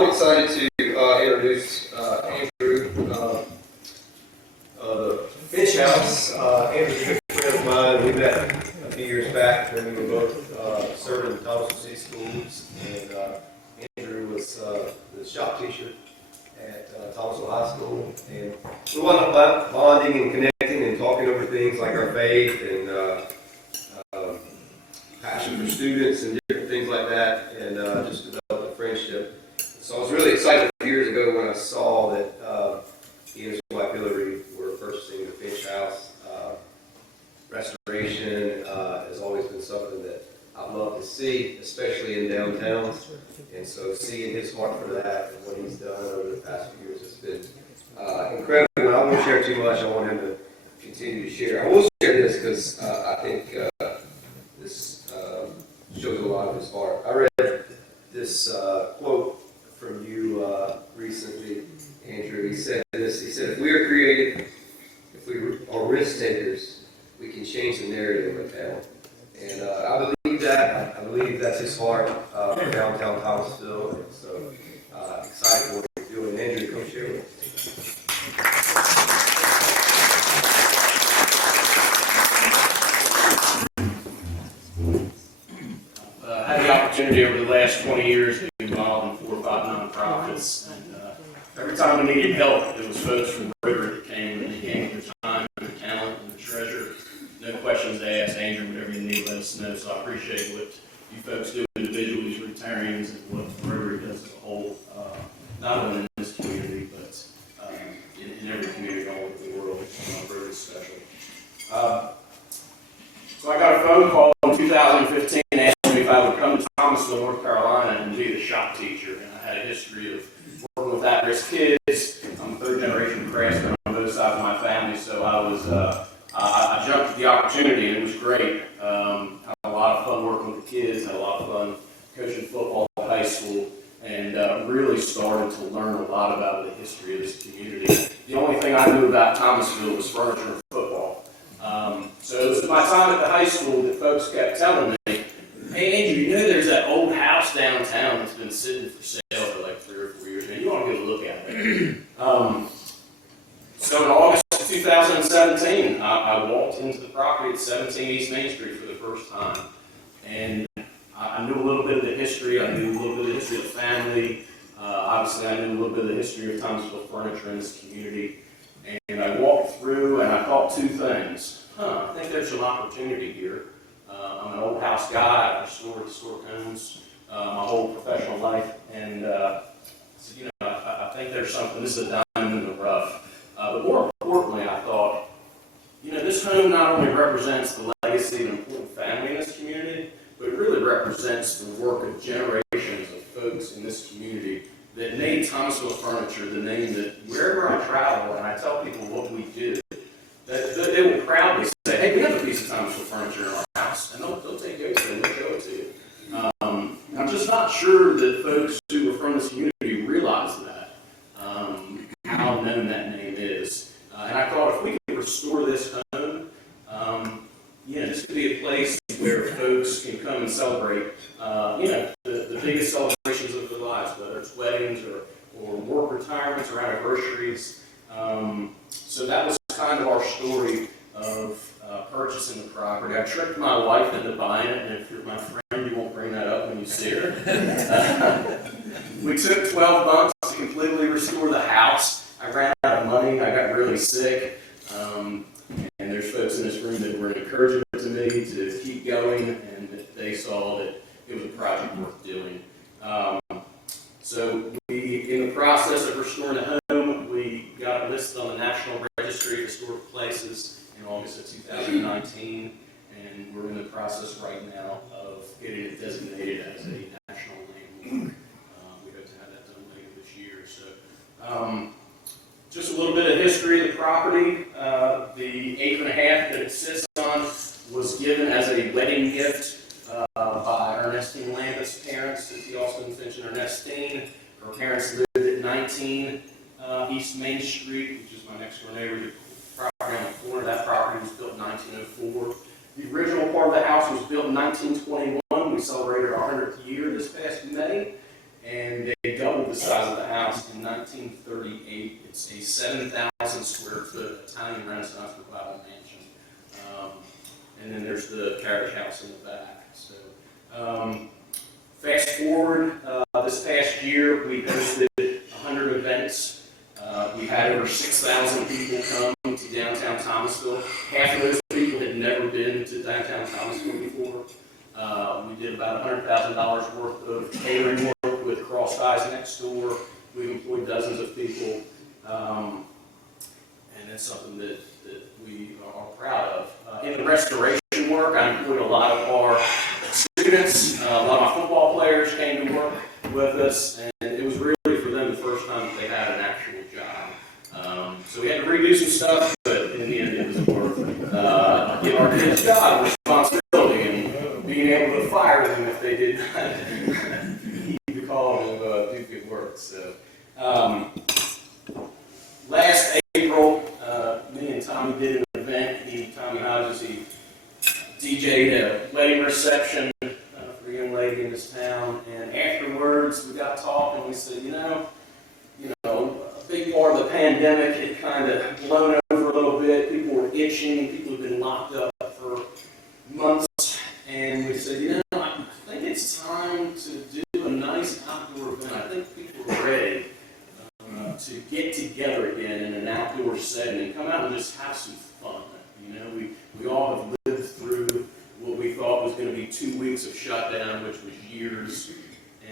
I'm excited to introduce Andrew, the Finch House. Andrew's a good friend of mine. We met a few years back when we were both serving the Thomasville City Schools, and Andrew was the shop teacher at Thomasville High School, and we wound up bonding and connecting and talking over things like our faith and passion for students and different things like that, and just developed a friendship. So I was really excited a few years ago when I saw that he and his wife Hillary were purchasing the Finch House. Restoration has always been something that I'd love to see, especially in downtown. And so seeing his heart for that and what he's done over the past few years has been incredible. And I won't share too much. I want him to continue to share. I will share this because I think this shows a lot of his heart. I read this quote from you recently, Andrew. He said this. He said, "If we are creative, if we are risk takers, we can change the narrative of town." And I believe that. I believe that's his heart for downtown Thomasville. And so excited for what he's doing. Andrew, come share with us. I had the opportunity over the last 20 years to be involved in 4 or 5 nonprofits, and every time we needed help, it was folks from Rotary that came, and they gave their time, their talent, and their treasure. No questions asked. Andrew, whatever you need, let us know. So I appreciate what you folks do individually as Rotarians and what Rotary does as a whole, not only in this community, but in every community all over the world. Rotary is special. So I got a phone call in 2015 asking me if I would come to Thomasville, North Carolina, and be the shop teacher. And I had a history of working with at-risk kids. I'm a third-generation craftsman on both sides of my family, so I jumped at the opportunity, and it was great. Had a lot of fun working with the kids, had a lot of fun coaching football at high school, and really started to learn a lot about the history of this community. The only thing I knew about Thomasville was furniture and football. So it was my time at the high school that folks kept telling me, "Hey, Andrew, you know there's that old house downtown that's been sitting for sale for like 3 or 4 years, man. You want to go look at it." So in August 2017, I walked into the property at 17 East Main Street for the first time. And I knew a little bit of the history. I knew a little bit of the history of the family. Obviously, I knew a little bit of the history of Thomasville furniture in this community. And I walked through and I thought 2 things. I think there's an opportunity here. I'm an old house guy. I've restored historic homes my whole professional life. And so, you know, I think there's something. This is a diamond in the rough. But more importantly, I thought, you know, this home not only represents the legacy of an important family in this community, but it really represents the work of generations of folks in this community that made Thomasville Furniture the name that wherever I travel and I tell people what we do, that they will proudly say, "Hey, we have a piece of Thomasville Furniture in our house," and they'll take it and they'll show it to you. I'm just not sure that folks who are from this community realize that, how known that name is. And I thought if we could restore this home, you know, this could be a place where folks can come and celebrate, you know, the biggest celebrations of their lives, whether it's weddings or work retirements or anniversaries. So that was kind of our story of purchasing the property. I tricked my wife into buying it, and if you're my friend, you won't bring that up when you see her. We took 12 months to completely restore the house. I ran out of money. I got really sick. And there's folks in this room that were an encouragement to me to keep going, and that they saw that it was a project worth doing. So in the process of restoring the home, we got it listed on the National Registry of Historic Places in August of 2019, and we're in the process right now of getting it designated as a national landmark. We hope to have that done later this year. So, just a little bit of history of the property. The 1.5 that it sits on was given as a wedding gift by Ernestine Lambett's parents, Cynthia Austin, Finch, and Ernestine. Her parents lived at 19 East Main Street, which is my next door neighbor. The property on the corner, that property was built in 1904. The original part of the house was built in 1921. We celebrated our 100th year this past May, and they doubled the size 7,000 square foot Italian Renaissance revival mansion. And then there's the carriage house in the back. So, fast forward, this past year we hosted 100 events. We had over 6,000 people come to downtown Thomasville. Half of those people had never been to downtown Thomasville before. We did about $100,000 worth of catering work with Cross Ties Next Door. We've employed dozens of people, and it's something that we are proud of. In the restoration work, I employed a lot of our students. A lot of my football players came to work with us, and it was really for them the first time that they had an actual job. So we had to redo some stuff, but in the end it was worth give our kids job responsibility and being able to fire them if they did not heed the call to do good work. So last April, me and Tommy did an event. Tommy Hodges, he DJ'd a wedding reception for a young lady in this town, and afterwards we got talking. We said, you know, a big part of the pandemic had kind of blown over a little bit. People were itching. People had been locked up for months, and we said, I think it's time to do a nice outdoor event. I think people are ready to get together again in an outdoor setting and come out and just have some fun. We all have lived through what we thought was going to be 2 weeks of shutdown, which was years,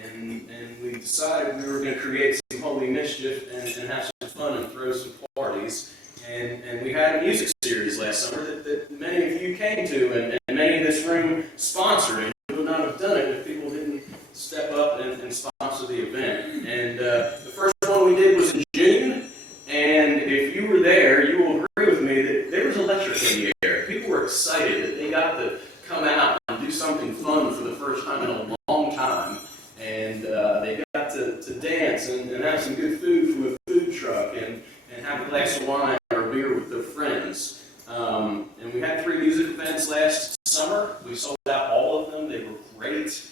and we decided we were going to create some holy mischief and have some fun and throw some parties. And we had a music series last summer that many of you came to, and many of this room sponsored, and we would not have done it if people didn't step up and sponsor the event. And the first one we did was in June, and if you were there, you will agree with me that there was electric in the air. People were excited that they got to come out and do something fun for the first time in a long time, and they got to dance and have some good food from a food truck and have a glass of wine or beer with their friends. And we had 3 music events last summer. We sold out all of them. They were great.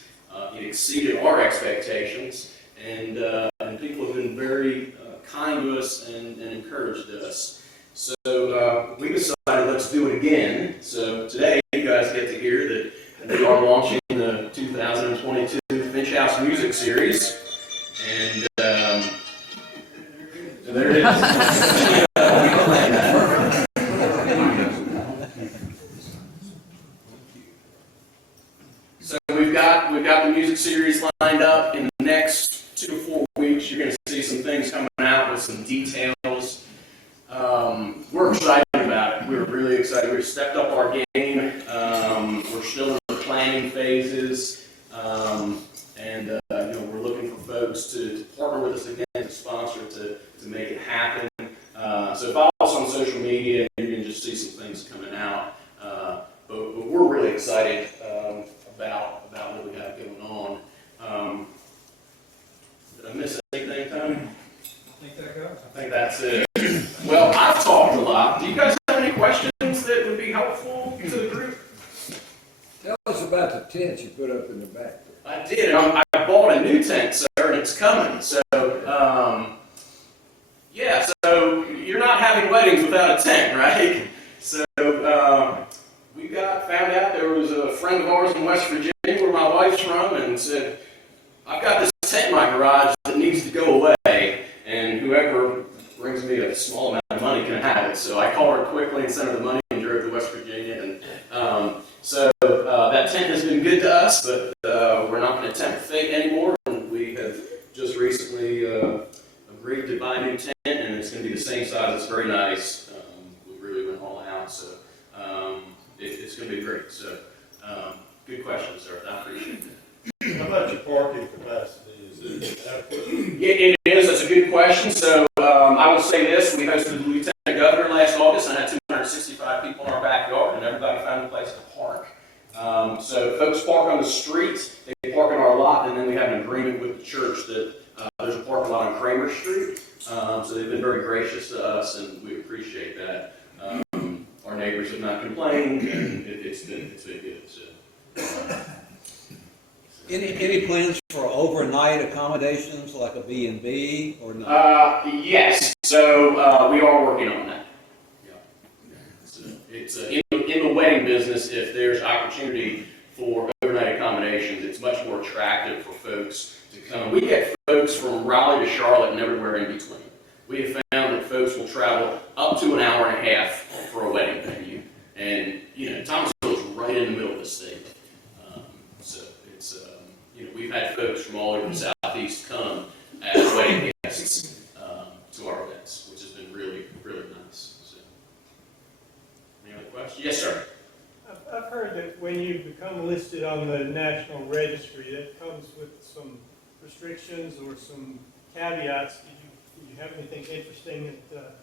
It exceeded our expectations, and people have been very kind to us and encouraged us. So we decided let's do it again. So today you guys get to hear that we are launching the 2022 Finch House Music Series, and there it is. So we've got the music series lined up. In the next 2 to 4 weeks, you're going to see some things coming out with some details. We're excited about it. We're really excited. We've stepped up our game. We're still in the planning phases, and we're looking for folks to partner with us again, to sponsor, to make it happen. So follow us on social media, and you can just see some things coming out. But we're really excited about what we have going on. Did I miss anything, Tony? I think that's it. Well, I've talked a lot. Do you guys have any questions that would be helpful to the group? Tell us about the tent you put up in the back. I did. I bought a new tent, sir, and it's coming. So, so you're not having weddings without a tent, right? So, we found out there was a friend of ours in West Virginia, where my wife's from, and said, I've got this tent in my garage that needs to go away, and whoever brings me a small amount of money can have it. So I called her quickly and sent her the money and drove to West Virginia. And so that tent has been good to us, but we're not going to tempt fate anymore. And we have just recently agreed to buy a new tent, and it's going to be the same size. It's very nice. We really went all out, so it's going to be great. So good question, sir. I appreciate it. How about your parking capacity? Is it adequate? Yeah, it is. That's a good question. So I will say this. We hosted the Lieutenant Governor last August and had 265 people in our backyard, and everybody found a place to park. So folks park on the street, they park in our lot, and then we have an agreement with the church that there's a parking lot on Kramer Street. So they've been very gracious to us, and we appreciate that. Our neighbors have not complained, and it's been good. So, Any plans for overnight accommodations like a B&B or not? Yes, so we are working on that. Yeah. It's in the wedding business, if there's opportunity for overnight accommodations, it's much more attractive for folks to come. We get folks from Raleigh to Charlotte and everywhere in between. We have found that folks will travel up to an hour and a half for a wedding venue. And, Thomasville is right in the middle of the state. So it's, we've had folks from all over the Southeast come as wedding guests to our events, which has been really, really nice. So, any other questions? Yes, sir. I've heard that when you become listed on the National Registry, that comes with some restrictions or some caveats. Do you have anything interesting that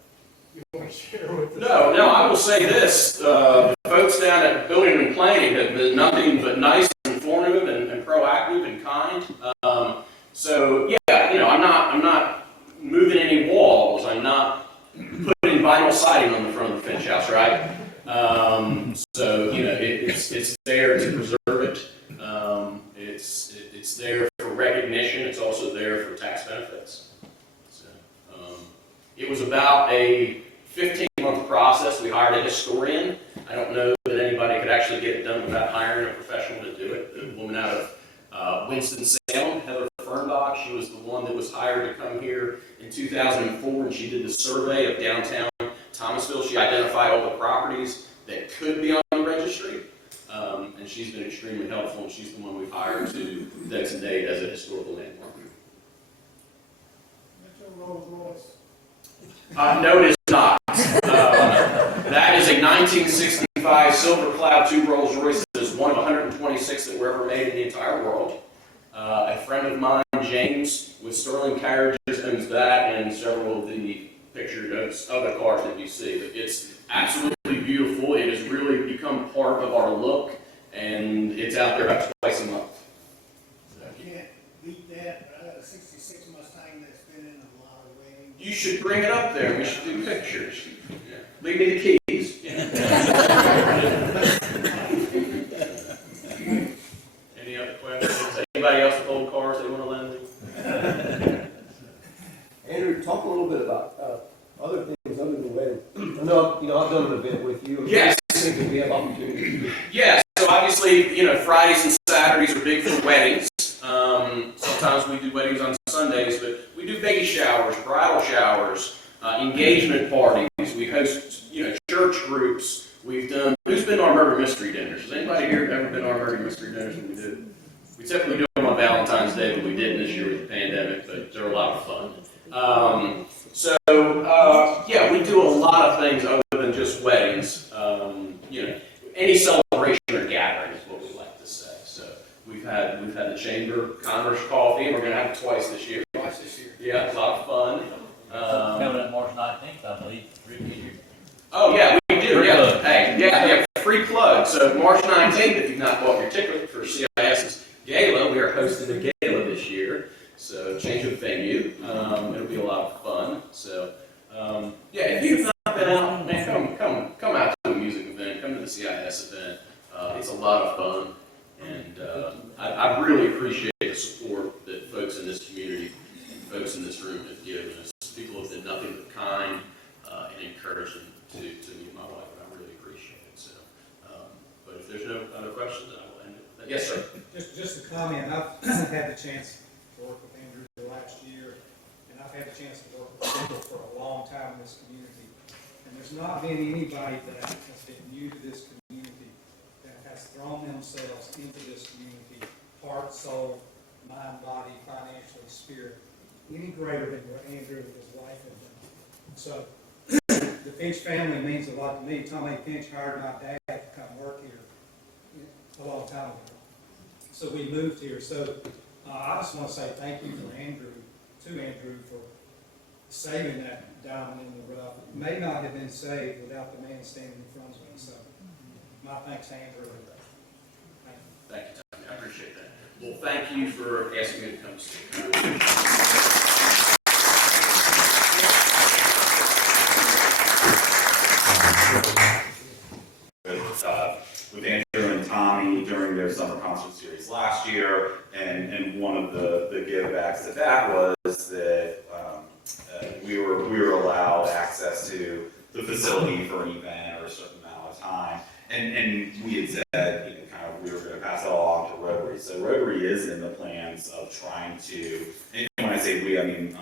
you want to share with us? No, I will say this. The folks down at Building and Planning have been nothing but nice, informative, and proactive and kind. So, yeah, I'm not moving any walls. I'm not putting vinyl siding on the front of the Finch house, right? So, it's there to preserve it. It's there for recognition. It's also there for tax benefits. So, it was about a 15-month process. We hired a historian. I don't know that anybody could actually get it done without hiring a professional to do it. The woman out of Winston-Salem, Heather Fernbach, she was the one that was hired to come here in 2004, and she did the survey of downtown Thomasville. She identified all the properties that could be on the registry, and she's been extremely helpful, and she's the one we've hired to designate as a historical landmark. No, it is not. That is a 1965 Silver Cloud 2 Rolls Royce. It is one of 126 that were ever made in the entire world. A friend of mine, James, with Sterling Carriages, owns that and several of the pictured other cars that you see. But it's absolutely beautiful. It has really become part of our look, and it's out there about twice a month. I can't beat that, but I got a 66 Mustang that's been in a lot of weddings. You should bring it up there. We should do pictures. Yeah. Leave me the keys. Any other questions? Anybody else with old cars they want to lend me? Andrew, talk a little bit about other things other than wedding. I know, I've done an event with you. Yes. I think we have opportunities. Yeah, so obviously, Fridays and Saturdays are big for weddings. Sometimes we do weddings on Sundays, but we do baby showers, bridal showers, engagement parties. We host, church groups. We've done, who's been to our murder mystery dinners? Has anybody here ever been to our murder mystery dinners? We do. We typically do them on Valentine's Day, but we didn't this year with the pandemic, but they're a lot of fun. We do a lot of things other than just weddings. Any celebration or gathering is what we like to say. So we've had the Chamber of Commerce coffee, and we're going to have it twice this year. Twice this year. Yeah, it's a lot of fun. Coming up March 19th, I believe. Oh yeah, we do. Free Yeah, plug. hey, yeah, free plug. So March 19th, if you've not bought your ticket for CIS's gala, we are hosting a gala this year. So change of venue. It'll be a lot of fun. So if you've not been out, man, come out to a music event. Come to the CIS event. It's a lot of fun, and I really appreciate the support that folks in this community, folks in this room have given us. People have been nothing but kind and encouraging to me and my wife, and I really appreciate it. So, but if there's no other questions, I will end it. Yes, sir. Just a comment, I've had the chance to work with Andrew the last year, and I've had the chance to work with people for a long time in this community. And there's not been anybody that has been new to this community that has thrown themselves into this community, heart, soul, mind, body, financially, spirit, any greater than what Andrew and his wife have done. So the Finch family means a lot to me. Tommy Finch hired my dad to come work here a long time ago. So we moved here. So I just want to say thank you for Andrew for saving that diamond in the rough. It may not have been saved without the man standing in front of me. So my thanks to Andrew. Thank you, Tommy. I appreciate that. Well, thank you for asking me to come speak. With Andrew and Tommy during their summer concert series last year. And one of the givebacks to that was that we were allowed access to the facility for an event or a certain amount of time. And we had said, you know, kind of, we were going to pass that along to Rotary. So Rotary is in the plans of trying to, and when I say we, I mean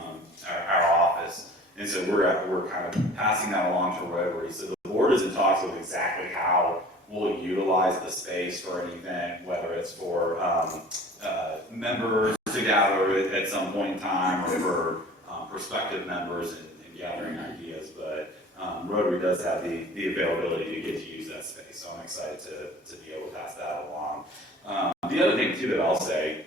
our office. And so we're kind of passing that along to Rotary. So the board is in talks with exactly how we'll utilize the space for an event, whether it's for members to gather at some point in time, or for prospective members and gathering ideas. But Rotary does have the availability to get to use that space, so I'm excited to be able to pass that along. The other thing too that I'll say,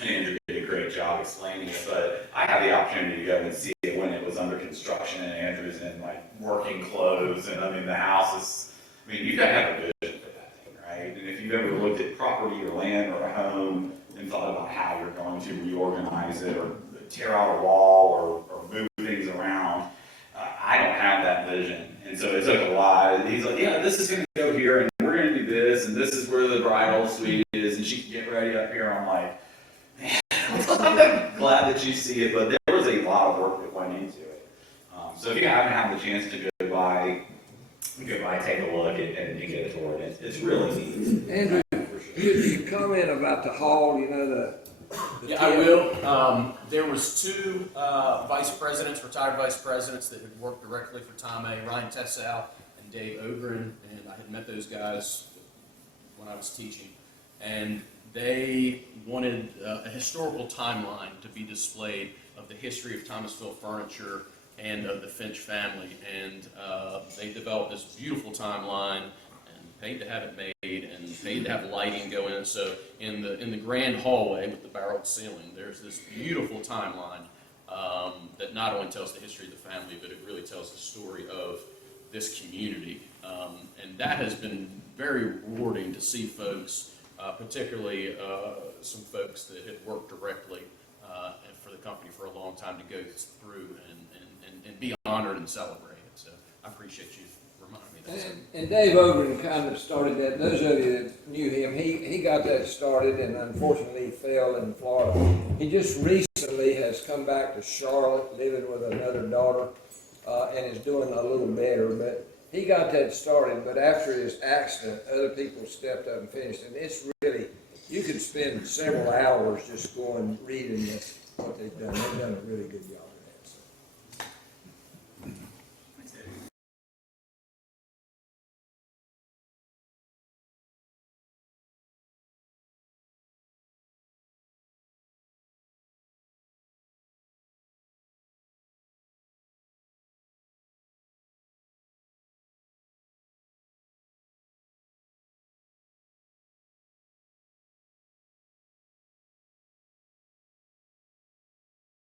and Andrew did a great job explaining it, but I had the opportunity to go and see it when it was under construction, and Andrew's in like working clothes, and I mean the house is, I mean, you gotta have a vision for that thing, right? And if you've ever looked at property or land or a home and thought about how you're going to reorganize it or tear out a wall or move things around, I don't have that vision. And so it took a lot. He's like, yeah, this is going to go here, and we're going to do this, and this is where the bridal suite is, and she can get ready up here. I'm like, man, I'm glad that you see it, but there was a lot of work that went into it. So if you haven't had the chance to go by, take a look and get a tour. It's really neat. Andrew, you comment about the hall, you know, the Yeah, I will. There was two vice presidents, retired vice presidents, that had worked directly for Tom A., Ryan Tessow and Dave Ogren, and I had met those guys when I was teaching. And they wanted a historical timeline to be displayed of the history of Thomasville furniture and of the Finch family. And they developed this beautiful timeline, paid to have it made and paid to have lighting go in. So in the grand hallway with the barreled ceiling, there's this beautiful timeline that not only tells the history of the family, but it really tells the story of this community. And that has been very rewarding to see folks, particularly some folks that had worked directly for the company for a long time, to go through and be honored and celebrated. So I appreciate you reminding me of that. And Dave Ogren kind of started that. Those of you that knew him, he got that started, and unfortunately he fell in Florida. He just recently has come back to Charlotte, living with another daughter, and is doing a little better. But he got that started, but after his accident, other people stepped up and finished. And it's really, you could spend several hours just going, reading what they've done. They've done a really good job.